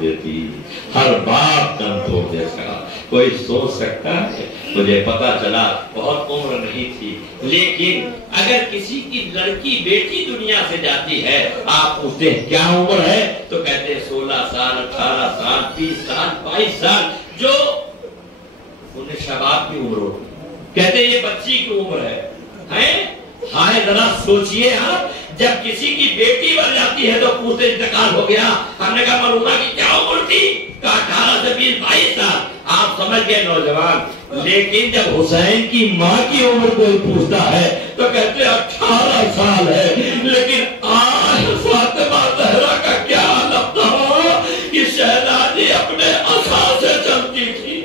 देती, हर बात कम तोड़ देता। कोई सोच सकता है? मुझे पता चला बहुत उम्र नहीं थी, लेकिन अगर किसी की लड़की बेटी दुनिया से जाती है, आप पूछते हैं क्या उम्र है, तो कहते हैं 16 साल, 18 साल, 20 साल, 22 साल, जो उन्हें शबाब की उम्र होती, कहते हैं ये बच्ची की उम्र है? हाँ, जरा सोचिए आप, जब किसी की बेटी बन जाती है तो पूछते इंतकाल हो गया, हमने कहा मरूना की क्या उम्र थी, कहा 18 से 20, 22 साल, आप समझ गए नौजवान। लेकिन जब हुसैन की माँ की उम्र कोई पूछता है तो कहते 18 साल है, लेकिन आज फातिमा ज़हरा का क्या हालत था कि शहजादी अपने असा से चलती थी।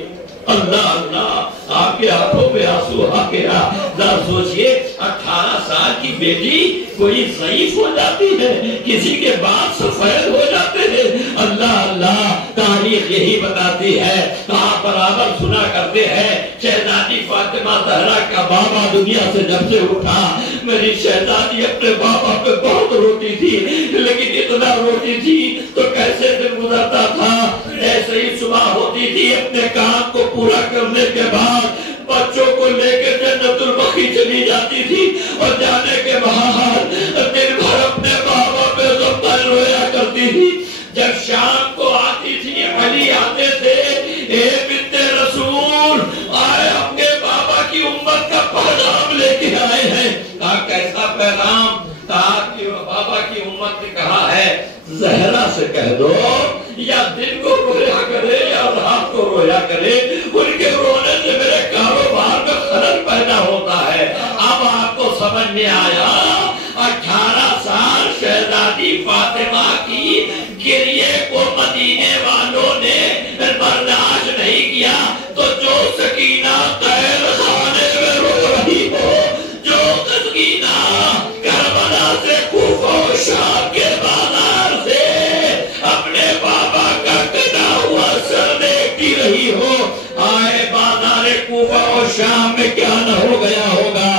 अल्लाह अल्लाह, आपके आंखों पे आंसू आ गया। जरा सोचिए, 18 साल की बेटी कोई ज़ईफ हो जाती है, किसी के बाप सफेद हो जाते हैं। अल्लाह अल्लाह, तारीख यही बताती है। आप बराबर सुना करते हैं, शहजादी फातिमा ज़हरा का बाबा दुनिया से जब से उठा, मेरी शहजादी अपने बाबा पे बहुत रोती थी, लेकिन इतना रोती थी तो कैसे दिन गुजरता था, जैसे ही सुबह होती थी अपने काम को पूरा करने के बाद बच्चों को लेकर जन्नतुल बकी चली जाती थी, और जाने के बाद दिन भर अपने बाबा पे ग़मग़ीन रोया करती थी। जब शाम को आती थी, अली आते थे, ए बिन्ते रसूल, आए अपने बाबा की उम्मत का पैगाम लेके आए हैं। कहा कैसा पैगाम? कहा कि बाबा की उम्मत ने कहा है ज़हरा से कह दो या दिन को रोया करे या रात को रोया करे, उनके रोने से मेरे कारोबार में खलल पैदा होता है। अब आपको समझ में आया, 18 साल शहजादी फातिमा की गिरिए को मदीने वालों ने बर्दाश्त नहीं किया, तो जो सकीना कैद खाने में रो रही हो, जो सकीना करबला से कूफा और शाम के बाजार से अपने बाबा का कटा हुआ सर देखती रही हो, आए बाजार कूफा और शाम में क्या न हो गया होगा,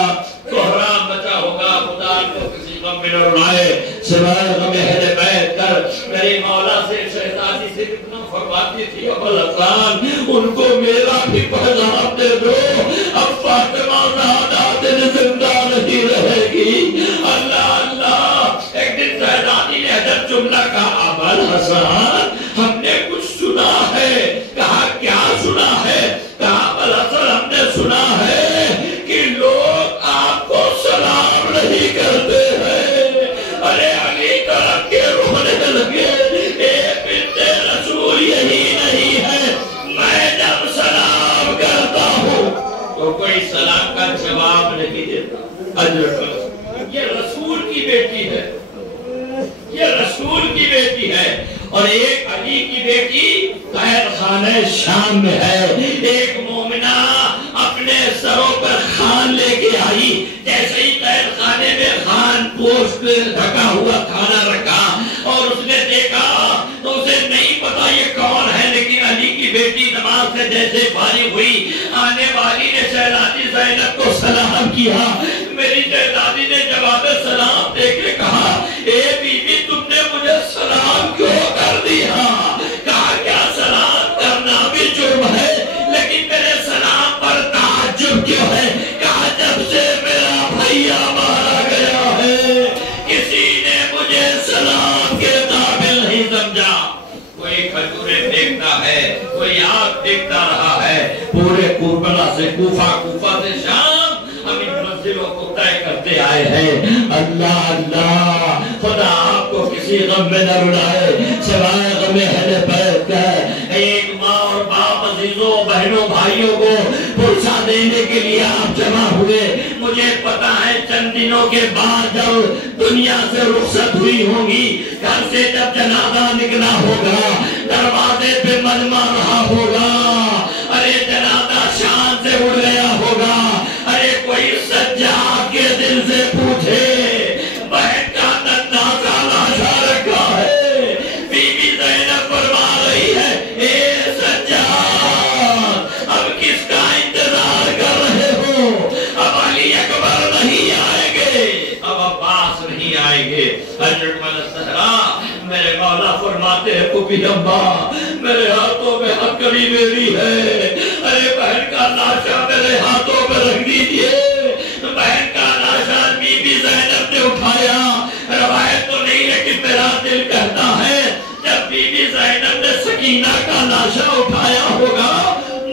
कोहराम मचा होगा। खुदा को किसी गम में न रुलाए, सिवाय गमे अहले बैत कर। मेरी मौला से शहजादी से कितना फरमाती थी, अब्बुल हसन उनको मेरा भी पैगाम दे दो, अब फातिमा ज़हरा दिन जिंदा नहीं रहेगी। अल्लाह अल्लाह, एक दिन शहजादी ने अजब जुमला कहा, अब्बुल हसन हमने कुछ सुना है। कहा क्या सुना है? कहा अब्बुल हसन हमने सुना है कि लोग आपको सलाम नहीं करते हैं। अरे अली तरफ के रोने लगे, ए बिन्ते रसूल यही नहीं है, मैं जब सलाम करता हूँ तो कोई सलाम का जवाब नहीं देता। ये रसूल की बेटी है, ये रसूल की बेटी है, और एक अली की बेटी कैद खाने शाम में है। एक मोमिना अपने सरों पर खान लेके आई, जैसे ही कैद खाने में खान पोस्ट ढका हुआ खाना रखा और उसने देखा तो उसे नहीं पता ये कौन है, लेकिन अली की बेटी नमाज से जैसे फारिग हुई, आने वाली ने शहजादी ज़ैनब को सलाम किया। मेरी शहजादी ने जवाब सलाम देके कहा, ए बीबी तुमने मुझे सलाम क्यों कर दिया? कहा क्या सलाम करना भी जुर्म है, लेकिन मेरे सलाम पर ताज्जुब क्यों है? कहा जब से मेरा भैया मारा गया है, किसी ने मुझे सलाम के काबिल नहीं समझा। कोई खजूरें फेंकता है, कोई आग फेंकता रहा है, पूरे कुर्बला से कूफा, कूफा से शाम हम इन मंजिलों को तय करते आए हैं। अल्लाह अल्लाह, खुदा आपको किसी गम में न रुलाए, सिवाय गम अहले बैत का। एक माँ और बाप, अजीजों बहनों भाइयों को पुरसा देने के लिए आप जमा हुए। मुझे पता है चंद दिनों के बाद जब दुनिया से रुखसत हुई होगी, घर से जब जनाजा निकला होगा, दरवाजे पे मजमा रहा होगा, अरे जनाजा शान से उड़ गया होगा। अरे कोई सज्जा के दिल से पूछे, बहन का नन्हा सा लाशा रखा है, बीबी ज़ैनब फरमा रही है, ए सज्जा अब किसका इंतजार कर रहे हो? अब अली अकबर नहीं आएंगे, अब अब्बास नहीं आएंगे। हज़रत ज़हरा मेरे मौला فرماتے ہیں پھوپھی اماں میرے ہاتھوں میں ہتھکڑی میری ہے، ارے بہن کا لاشا میرے ہاتھوں میں رکھ دیجئے۔ بہن کا لاشا بی بی زینب نے اٹھایا، روایت تو نہیں لیکن میرا دل کہتا ہے جب بی بی زینب نے سکینہ کا لاشا اٹھایا ہوگا،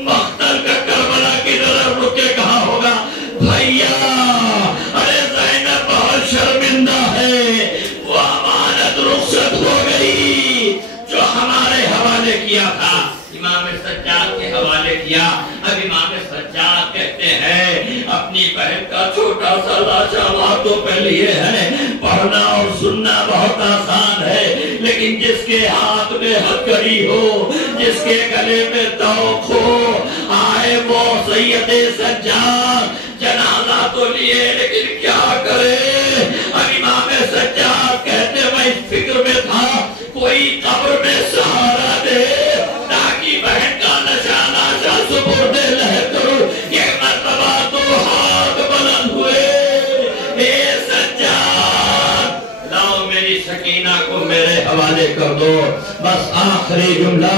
مقتل کا کربلا کی طرف رکے کہا ہوگا بھائیا ارے زینب بہت شرمندہ ہے، وہ امانت رخصت ہو گئی جو ہمارے حوالے کیا تھا، امام سجاد کے حوالے کیا۔ اب امام سجاد کہتے ہیں اپنی بہن کا چھوٹا سا لاشا ہاتھوں پہ لیے ہیں، پڑھنا اور سننا بہت آسان ہے، لیکن جس کے ہاتھ میں ہتھکڑی ہو، جس کے گلے میں توق ہو، آئے وہ سید سجاد جنازہ تو لیے لیکن کیا کرے۔ اب امام سجاد کہتے میں اس فکر میں تھا کوئی قبر میں سہارا دے تاکہ بہن کا نشانہ شاہ سپرد لہ کروں، یہ مرتبہ تو ہاتھ بلند ہوئے، اے سجاد لاؤ میری سکینہ کو میرے حوالے کر دو۔ بس آخری جملہ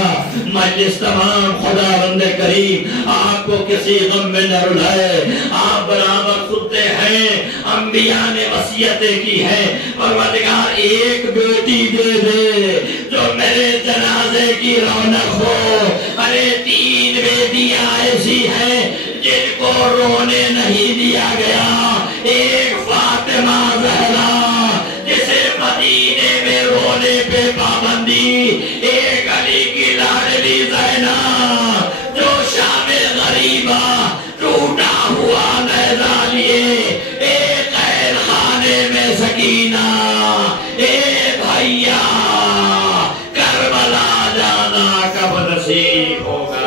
مجلس تمام خدا بند کریم آپ کو کسی غم میں نہ رلائے، آپ برابر سنتے ہیں انبیاء نے وصیتیں کی ہیں پروردگار ایک بیٹی دے دے جو میرے جنازے کی رونق ہو، ارے 3 بیٹیاں ایسی ہیں جن کو رونے نہیں دیا گیا، ایک فاطمہ زہرا جسے مدینے میں رونے پہ پابندی، ایک علی کی لاڈلی زینب جو شام غریبہ ٹوٹا ہوا نیزہ لیے، ایک قید خانے میں سکینہ، اے بھائیا کربلا جانا کب نصیب ہوگا۔